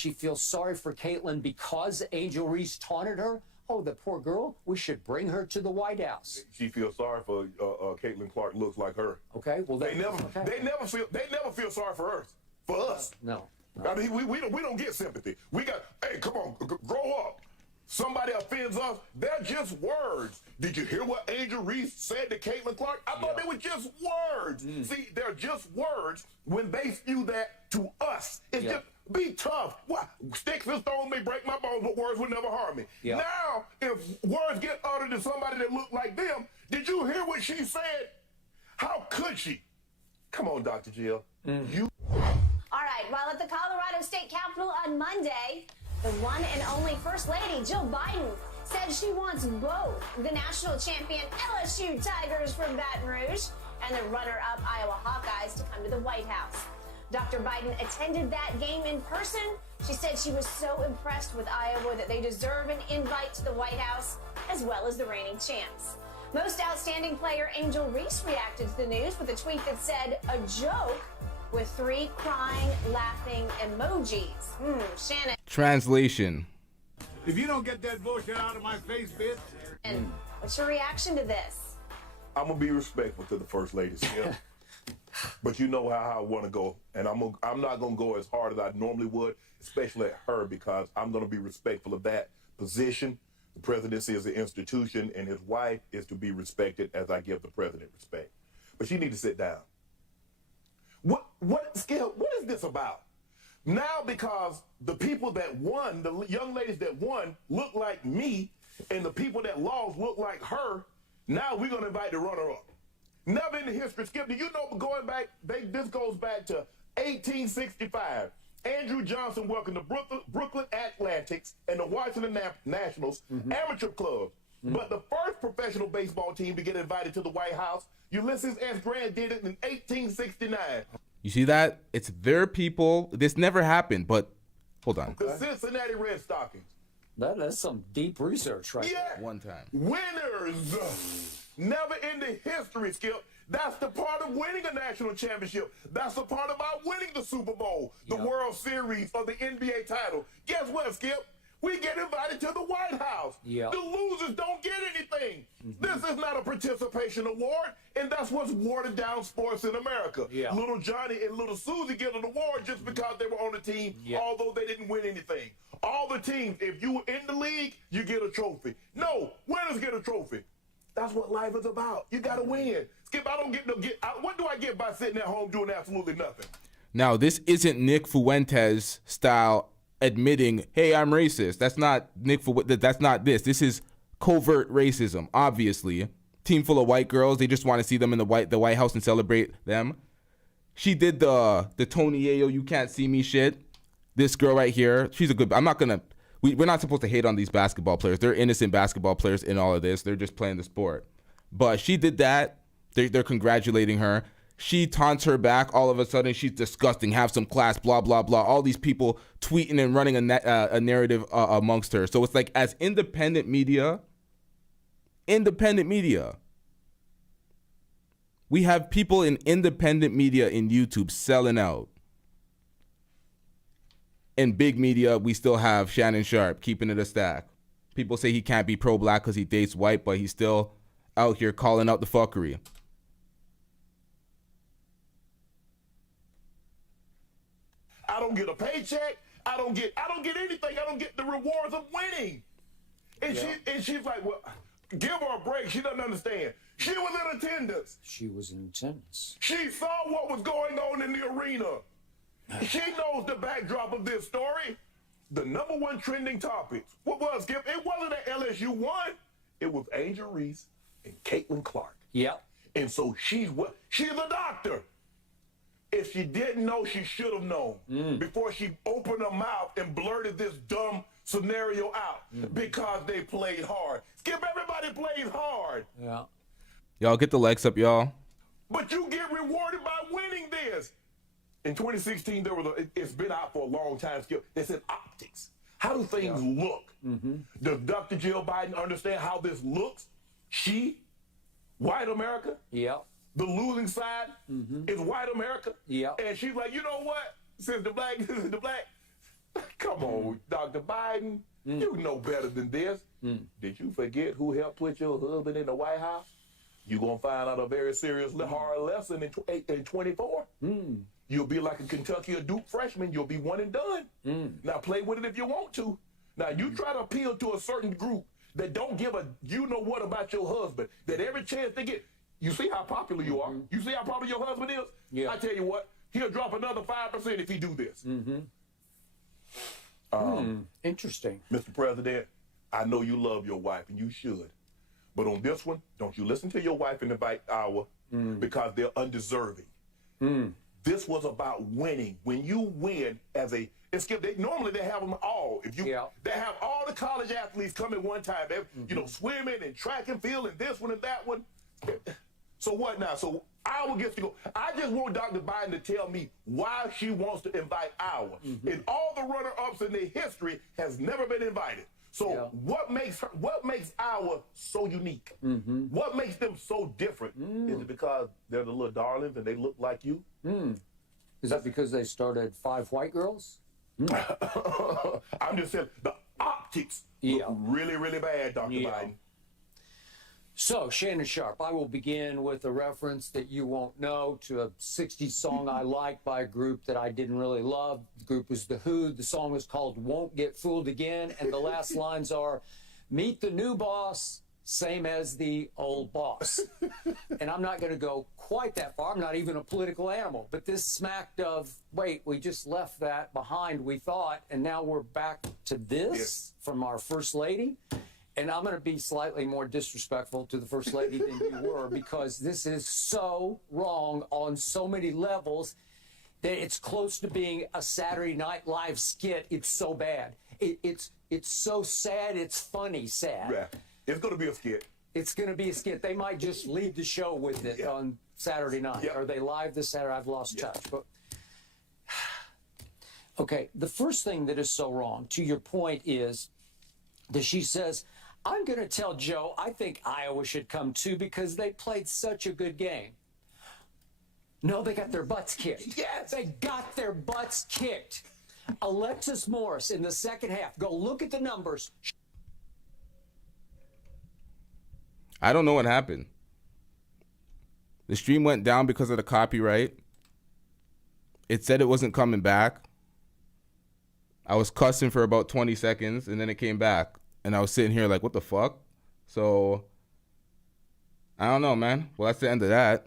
she feels sorry for Caitlyn because Angel Reese taunted her. Oh, the poor girl. We should bring her to the White House. She feels sorry for Caitlyn Clark. Looks like her. Okay. Well, they never feel sorry for her. For us. No. I mean, we don't get sympathy. We got. Hey, come on, grow up. Somebody offends us. They're just words. Did you hear what Angel Reese said to Caitlyn Clark? I thought they were just words. See, they're just words when they spew that to us. It's just be tough. What? Sticks and stones may break my bones, but words would never harm me. Now, if words get uttered to somebody that look like them, did you hear what she said? How could she? Come on, Dr. Jill. You. All right, while at the Colorado State Capitol on Monday, the one and only First Lady, Jill Biden, said she wants both the national champion LSU Tigers from Baton Rouge and the runner-up Iowa Hawkeyes to come to the White House. Dr. Biden attended that game in person. She said she was so impressed with Iowa that they deserve an invite to the White House, as well as the reigning champs. Most outstanding player Angel Reese reacted to the news with a tweet that said, "A joke," with 3 crying, laughing emojis. Shannon. Translation. If you don't get that bullshit out of my face, bitch. And what's your reaction to this? I'm gonna be respectful to the First Lady, yeah. But you know how I want to go, and I'm not gonna go as hard as I normally would, especially at her, because I'm gonna be respectful of that position. The presidency is an institution, and his wife is to be respected as I give the president respect. But she need to sit down. Skip, what is this about? Now, because the people that won, the young ladies that won, look like me, and the people that lost look like her, now we're going to invite the runner-up. Never in the history, Skip, do you know, going back, this goes back to 1865. Andrew Johnson welcomed the Brooklyn Athletics and the Washington Nationals amateur clubs. But the first professional baseball team to get invited to the White House, Ulysses S. Grant, did it in 1869. You see that? It's their people. This never happened, but hold on. The Cincinnati Red Stockings. That's some deep research right there. One time. Winners. Never in the history, Skip. That's the part of winning a national championship. That's the part about winning the Super Bowl, the World Series, or the NBA title. Guess what, Skip? We get invited to the White House. The losers don't get anything. This is not a participation award, and that's what's watered down sports in America. Little Johnny and little Susie get an award just because they were on the team, although they didn't win anything. All the teams, if you were in the league, you get a trophy. No, winners get a trophy. That's what life is about. You got to win. Skip, I don't what do I get by sitting at home doing absolutely nothing? Now, this isn't Nick Fuentes style admitting, hey, I'm racist. That's not Nick Fuentes. That's not this. This is covert racism, obviously. Team full of white girls. They just want to see them in the White House and celebrate them. She did the Tony Ayo, you can't see me shit. This girl right here, she's a good, I'm not going to, we're not supposed to hate on these basketball players. They're innocent basketball players in all of this. They're just playing the sport. But she did that. They're congratulating her. She taunts her back. All of a sudden, she's disgusting. Have some class, blah, blah, blah. All these people tweeting and running a narrative amongst her. So it's like, as independent media, we have people in independent media in YouTube selling out. In big media, we still have Shannon Sharpe keeping it a stack. People say he can't be pro-black because he dates white, but he's still out here calling out the fuckery. I don't get a paycheck. I don't get anything. I don't get the rewards of winning. And she's like, well, give her a break. She doesn't understand. She was in attendance. She was in attendance. She saw what was going on in the arena. She knows the backdrop of this story. The #1 trending topic. What was, Skip? It wasn't that LSU won. It was Angel Reese and Caitlyn Clark. And so she's a doctor. If she didn't know, she should have known before she opened her mouth and blurted this dumb scenario out because they played hard. Skip, everybody plays hard. Y'all get the legs up, y'all. But you get rewarded by winning this. In 2016, it's been out for a long time, Skip. They said optics. How do things look? Does Dr. Jill Biden understand how this looks? She, white America, the losing side is white America. And she's like, you know what? Since the black, come Well, Dr. Biden, you know better than this. Did you forget who helped put your husband in the White House? You're going to find out a very serious, hard lesson in 24. You'll be like a Kentucky or Duke freshman. You'll be one and done. Now, play with it if you want to. Now, you try to appeal to a certain group that don't give a you-know-what about your husband, that every chance they get, you see how popular you are? You see how popular your husband is? Yeah. I tell you what, he'll drop another 5% if he do this. Interesting. Mr. President, I know you love your wife, and you should. But on this one, don't you listen to your wife and invite our because they're undeserving. This was about winning. When you win as a normally they have them all. If you they have all the college athletes come at one time. You know, swimming and track and field and this one and that one. So what now? So Iowa gets to go. I just want Dr. Biden to tell me why she wants to invite Iowa. And all the runner-ups in their history has never been invited. So what makes Iowa so unique? What makes them so different? Is it because they're the little darlings and they look like you? Is that because they started 5 white girls? I'm just saying the optics look really, really bad, Dr. Biden. So, Shannon Sharpe, I will begin with a reference that you won't know to a 60s song I like by a group that I didn't really love. The group was The Who. The song was called Won't Get Fooled Again. And the last lines are, meet the new boss, same as the old boss. And I'm not going to go quite that far. I'm not even a political animal. But this smacked of, wait, we just left that behind, we thought, and now we're back to this from our First Lady. And I'm going to be slightly more disrespectful to the First Lady than you were, because this is so wrong on so many levels that it's close to being a Saturday Night Live skit. It's so bad. It's so sad, it's funny sad. Yeah. It's going to be a skit. It's going to be a skit. They might just leave the show with it on Saturday night. Are they live this Saturday? I've lost touch. But okay, the first thing that is so wrong, to your point, is that she says, I'm going to tell Joe I think Iowa should come too because they played such a good game. No, they got their butts kicked. Yes. They got their butts kicked. Alexis Morris in the second half. Go look at the numbers. I don't know what happened. The stream went down because of the copyright. It said it wasn't coming back. I was cussing for about 20 seconds and then it came back. And I was sitting here like, what the fuck? So, I don't know, man. Well, that's the end of that.